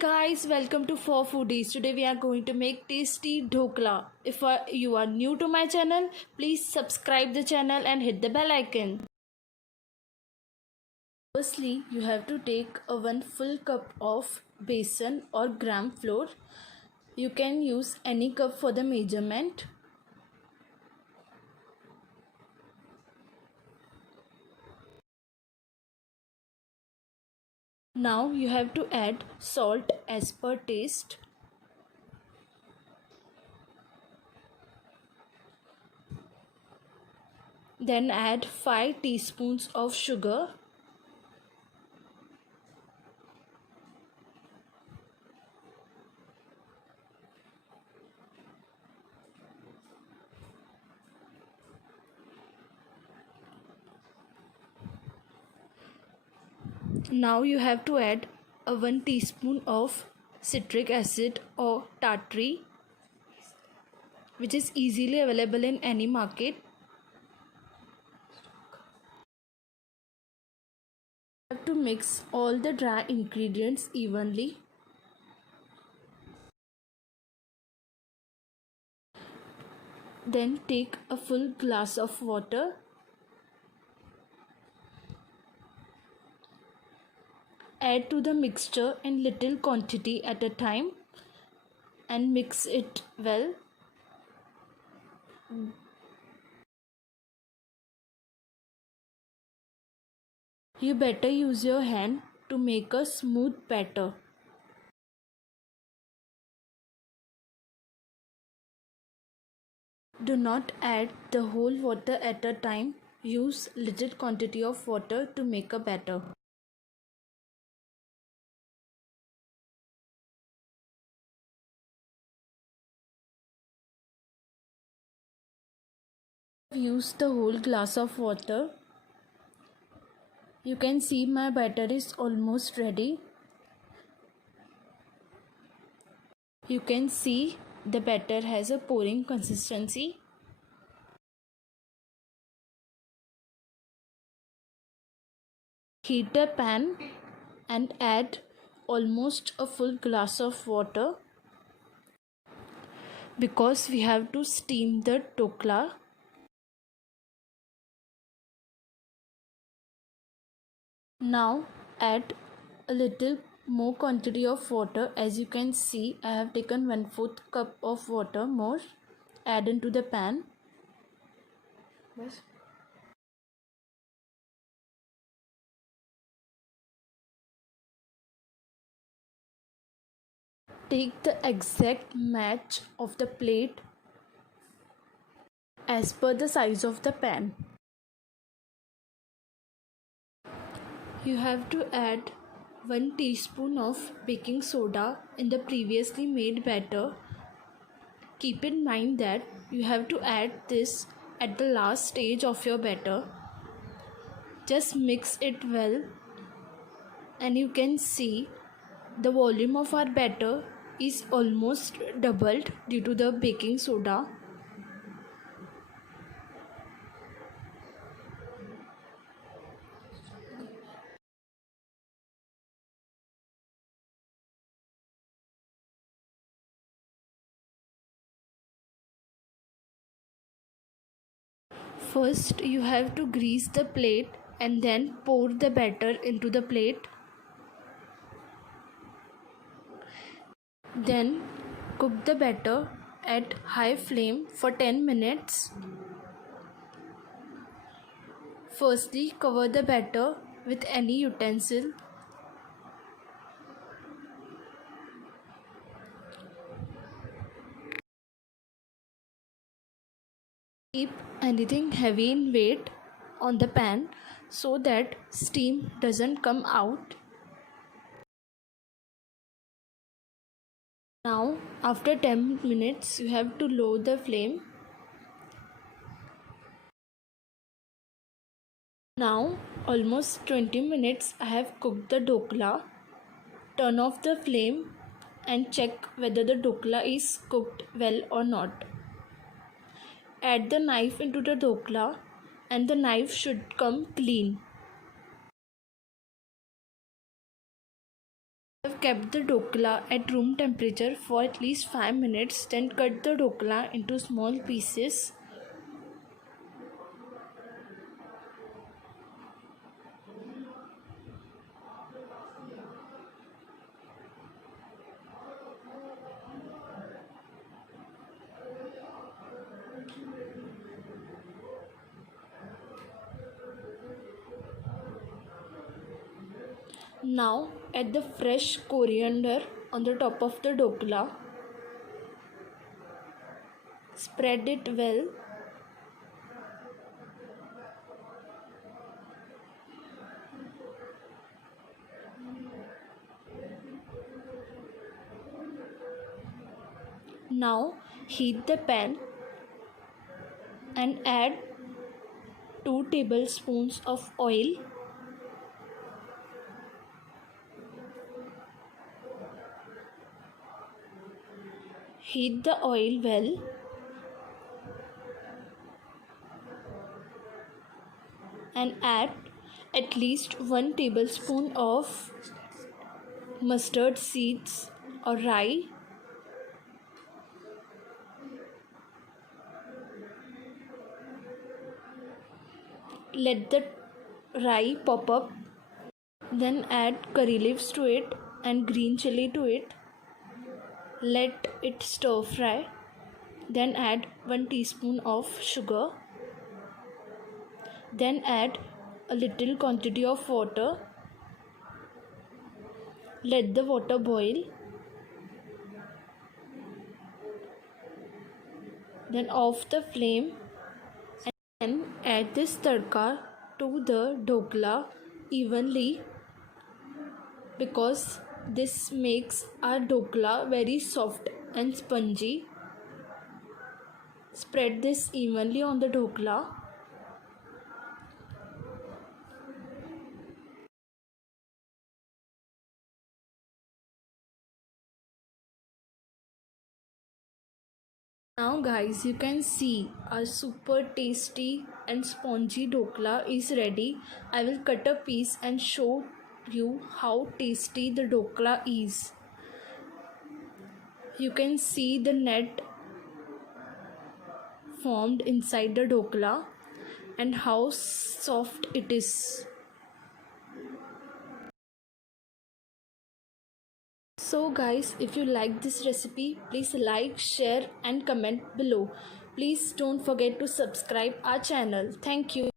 Guys, welcome to 4 Foodies. Today we are going to make tasty dokla. If you are new to my channel, please subscribe the channel and hit the bell icon. Firstly, you have to take a 1 full cup of besan or gram flour. You can use any cup for the measurement. Now you have to add salt as per taste. Then add 5 teaspoons of sugar. Now you have to add a 1 teaspoon of citric acid or tartary, which is easily available in any market. You have to mix all the dry ingredients evenly. Then take a full glass of water. Add to the mixture in little quantity at a time and mix it well. You better use your hand to make a smooth batter. Do not add the whole water at a time. Use little quantity of water to make a batter. Use the whole glass of water. You can see my batter is almost ready. You can see the batter has a pouring consistency. Heat a pan and add almost a full glass of water because we have to steam the dokla. Now add a little more quantity of water. As you can see, I have taken 1/4 cup of water more. Add into the pan. Take the exact match of the plate as per the size of the pan. You have to add 1 teaspoon of baking soda in the previously made batter. Keep in mind that you have to add this at the last stage of your batter. Just mix it well and you can see the volume of our batter is almost doubled due to the baking soda. First, you have to grease the plate and then pour the batter into the plate. Then cook the batter at high flame for 10 minutes. Firstly, cover the batter with any utensil. Keep anything heavy in weight on the pan so that steam doesn't come out. Now, after 10 minutes, you have to lower the flame. Now, almost 20 minutes I have cooked the dokla. Turn off the flame and check whether the dokla is cooked well or not. Add the knife into the dokla and the knife should come clean. I have kept the dokla at room temperature for at least 5 minutes. Then cut the dokla into small pieces. Now add the fresh coriander on the top of the dokla. Spread it well. Now heat the pan and add 2 tablespoons of oil. Heat the oil well. And add at least 1 tablespoon of mustard seeds or rye. Let the rye pop up. Then add curry leaves to it and green chili to it. Let it stir fry. Then add 1 teaspoon of sugar. Then add a little quantity of water. Let the water boil. Then off the flame and add this tadka to the dokla evenly, because this makes our dokla very soft and spongy. Spread this evenly on the dokla. Now guys, you can see our super tasty and spongy dokla is ready. I will cut a piece and show you how tasty the dokla is. You can see the net formed inside the dokla and how soft it is. So guys, if you like this recipe, please like, share and comment below. Please don't forget to subscribe our channel. Thank you.